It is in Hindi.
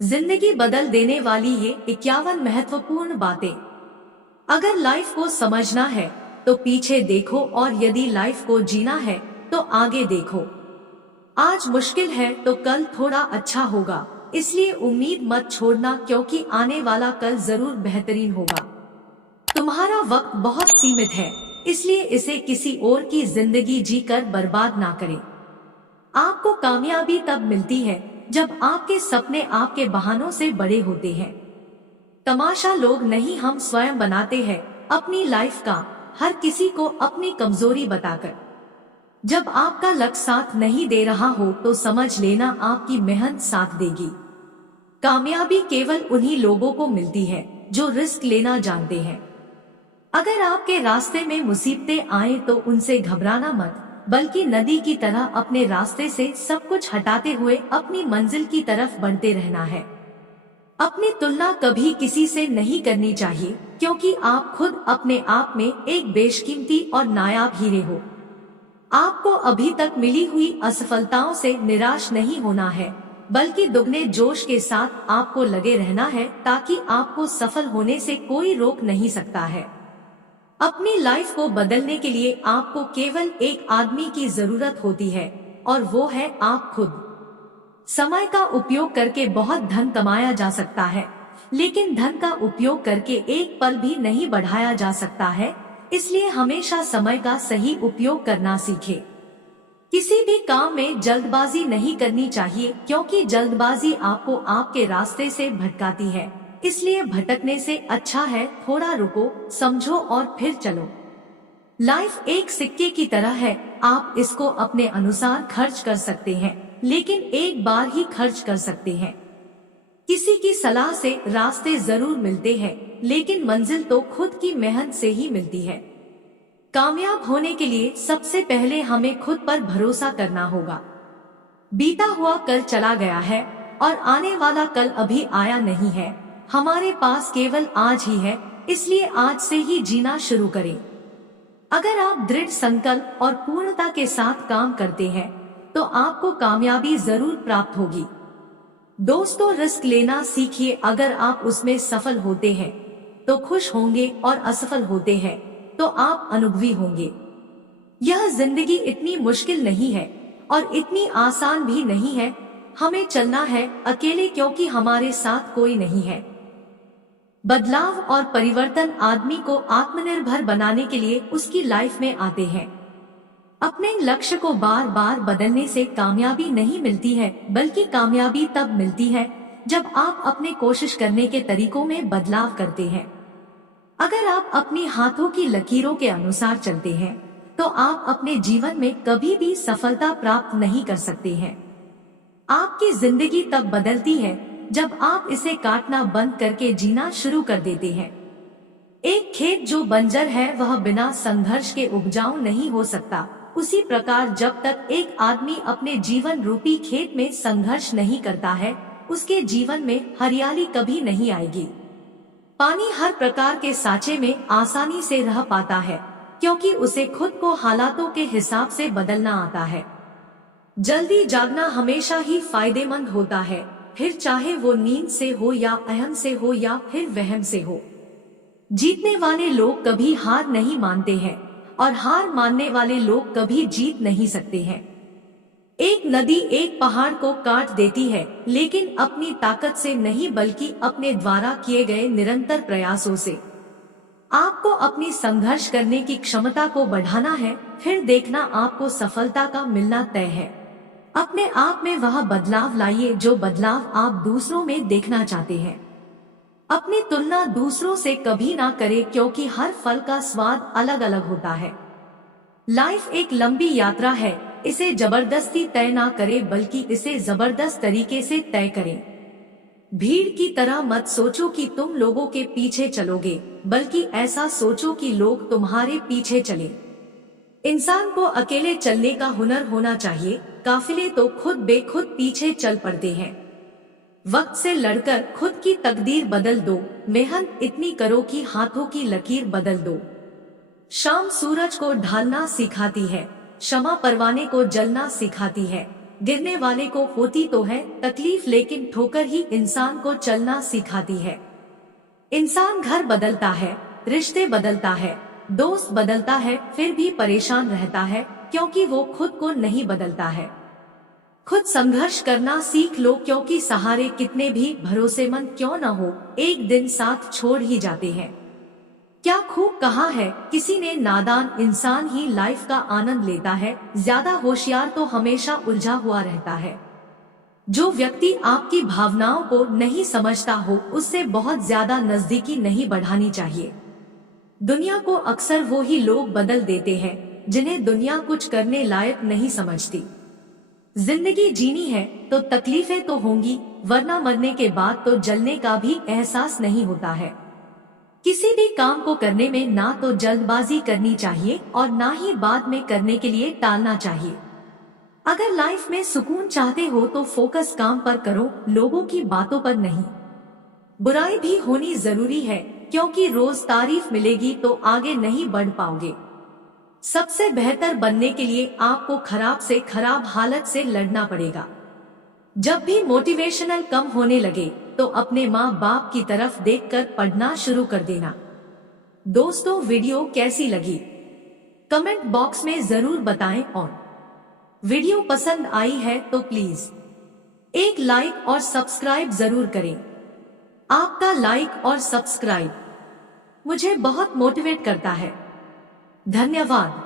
जिंदगी बदल देने वाली ये 51 महत्वपूर्ण बातें। अगर लाइफ को समझना है तो पीछे देखो, और यदि लाइफ को जीना है तो आगे देखो। आज मुश्किल है तो कल थोड़ा अच्छा होगा, इसलिए उम्मीद मत छोड़ना, क्योंकि आने वाला कल जरूर बेहतरीन होगा। तुम्हारा वक्त बहुत सीमित है, इसलिए इसे किसी और की जिंदगी जीकर बर्बाद ना करें। आपको कामयाबी तब मिलती है जब आपके सपने आपके बहानों से बड़े होते हैं। तमाशा लोग नहीं, हम स्वयं बनाते हैं अपनी लाइफ का, हर किसी को अपनी कमजोरी बताकर। जब आपका लक साथ नहीं दे रहा हो तो समझ लेना आपकी मेहनत साथ देगी। कामयाबी केवल उन्हीं लोगों को मिलती है जो रिस्क लेना जानते हैं। अगर आपके रास्ते में मुसीबतें आए तो उनसे घबराना मत, बल्कि नदी की तरह अपने रास्ते से सब कुछ हटाते हुए अपनी मंजिल की तरफ बढ़ते रहना है। अपनी तुलना कभी किसी से नहीं करनी चाहिए, क्योंकि आप खुद अपने आप में एक बेशकीमती और नायाब हीरे हो। आपको अभी तक मिली हुई असफलताओं से निराश नहीं होना है, बल्कि दुगने जोश के साथ आपको लगे रहना है, ताकि आपको सफल होने से कोई रोक नहीं सकता है। अपनी लाइफ को बदलने के लिए आपको केवल एक आदमी की जरूरत होती है, और वो है आप खुद। समय का उपयोग करके बहुत धन कमाया जा सकता है, लेकिन धन का उपयोग करके एक पल भी नहीं बढ़ाया जा सकता है। इसलिए हमेशा समय का सही उपयोग करना सीखें। किसी भी काम में जल्दबाजी नहीं करनी चाहिए, क्योंकि जल्दबाजी आपको आपके रास्ते से भटकाती है। इसलिए भटकने से अच्छा है थोड़ा रुको, समझो और फिर चलो। लाइफ एक सिक्के की तरह है, आप इसको अपने अनुसार खर्च कर सकते हैं, लेकिन एक बार ही खर्च कर सकते हैं। किसी की सलाह से रास्ते जरूर मिलते हैं, लेकिन मंजिल तो खुद की मेहनत से ही मिलती है। कामयाब होने के लिए सबसे पहले हमें खुद पर भरोसा करना होगा। बीता हुआ कल चला गया है और आने वाला कल अभी आया नहीं है। हमारे पास केवल आज ही है, इसलिए आज से ही जीना शुरू करें। अगर आप दृढ़ संकल्प और पूर्णता के साथ काम करते हैं तो आपको कामयाबी जरूर प्राप्त होगी। दोस्तों, रिस्क लेना सीखिए। अगर आप उसमें सफल होते हैं तो खुश होंगे, और असफल होते हैं तो आप अनुभवी होंगे। यह जिंदगी इतनी मुश्किल नहीं है और इतनी आसान भी नहीं है। हमें चलना है अकेले, क्योंकि हमारे साथ कोई नहीं है। बदलाव और परिवर्तन आदमी को आत्मनिर्भर बनाने के लिए उसकी लाइफ में आते हैं। अपने लक्ष्य को बार बार बदलने से कामयाबी नहीं मिलती है, बल्कि कामयाबी तब मिलती है जब आप अपने कोशिश करने के तरीकों में बदलाव करते हैं। अगर आप अपनी हाथों की लकीरों के अनुसार चलते हैं तो आप अपने जीवन में कभी भी सफलता प्राप्त नहीं कर सकते हैं। आपकी जिंदगी तब बदलती है जब आप इसे काटना बंद करके जीना शुरू कर देते हैं। एक खेत जो बंजर है वह बिना संघर्ष के उपजाऊ नहीं हो सकता। उसी प्रकार जब तक एक आदमी अपने जीवन रूपी खेत में संघर्ष नहीं करता है, उसके जीवन में हरियाली कभी नहीं आएगी। पानी हर प्रकार के सांचे में आसानी से रह पाता है, क्योंकि उसे खुद को हालातों के हिसाब से बदलना आता है। जल्दी जागना हमेशा ही फायदेमंद होता है, फिर चाहे वो नींद से हो या अहम से हो या फिर वहम से हो। जीतने वाले लोग कभी हार नहीं मानते हैं, और हार मानने वाले लोग कभी जीत नहीं सकते हैं। एक नदी एक पहाड़ को काट देती है, लेकिन अपनी ताकत से नहीं, बल्कि अपने द्वारा किए गए निरंतर प्रयासों से। आपको अपनी संघर्ष करने की क्षमता को बढ़ाना है, फिर देखना आपको सफलता का मिलना तय है। अपने आप में वह बदलाव लाइए जो बदलाव आप दूसरों में देखना चाहते हैं। अपनी तुलना दूसरों से कभी ना करें, क्योंकि हर फल का स्वाद अलग अलग होता है। लाइफ एक लंबी यात्रा है, इसे जबरदस्ती तय ना करें, बल्कि इसे जबरदस्त तरीके से तय करें। भीड़ की तरह मत सोचो कि तुम लोगों के पीछे चलोगे, बल्कि ऐसा सोचो कि लोग तुम्हारे पीछे चले। इंसान को अकेले चलने का हुनर होना चाहिए, काफिले तो खुद बेखुद पीछे चल पड़ते हैं। वक्त से लड़कर खुद की तकदीर बदल दो, मेहनत इतनी करो कि हाथों की लकीर बदल दो। शाम सूरज को ढालना सिखाती है, क्षमा परवाने को जलना सिखाती है। गिरने वाले को होती तो है तकलीफ, लेकिन ठोकर ही इंसान को चलना सिखाती है। इंसान घर बदलता है, रिश्ते बदलता है, दोस्त बदलता है, फिर भी परेशान रहता है क्योंकि वो खुद को नहीं बदलता है। खुद संघर्ष करना सीख लो, क्योंकि सहारे कितने भी भरोसेमंद क्यों न हो, एक दिन साथ छोड़ ही जाते हैं। क्या खूब कहा है किसी ने, नादान इंसान ही लाइफ का आनंद लेता है, ज्यादा होशियार तो हमेशा उलझा हुआ रहता है। जो व्यक्ति आपकी भावनाओं को नहीं समझता हो, उससे बहुत ज्यादा नजदीकी नहीं बढ़ानी चाहिए। दुनिया को अक्सर वो ही लोग बदल देते हैं जिन्हें दुनिया कुछ करने लायक नहीं समझती। जिंदगी जीनी है तो तकलीफें तो होंगी, वरना मरने के बाद तो जलने का भी एहसास नहीं होता है। किसी भी काम को करने में ना तो जल्दबाजी करनी चाहिए और ना ही बाद में करने के लिए टालना चाहिए। अगर लाइफ में सुकून चाहते हो तो फोकस काम पर करो, लोगों की बातों पर नहीं। बुराई भी होनी जरूरी है, क्योंकि रोज तारीफ मिलेगी तो आगे नहीं बढ़ पाओगे। सबसे बेहतर बनने के लिए आपको खराब से खराब हालत से लड़ना पड़ेगा। जब भी मोटिवेशनल कम होने लगे तो अपने माँ बाप की तरफ देखकर पढ़ना शुरू कर देना। दोस्तों, वीडियो कैसी लगी कमेंट बॉक्स में जरूर बताएं, और वीडियो पसंद आई है तो प्लीज एक लाइक और सब्सक्राइब जरूर करें। आपका लाइक और सब्सक्राइब मुझे बहुत मोटिवेट करता है। धन्यवाद।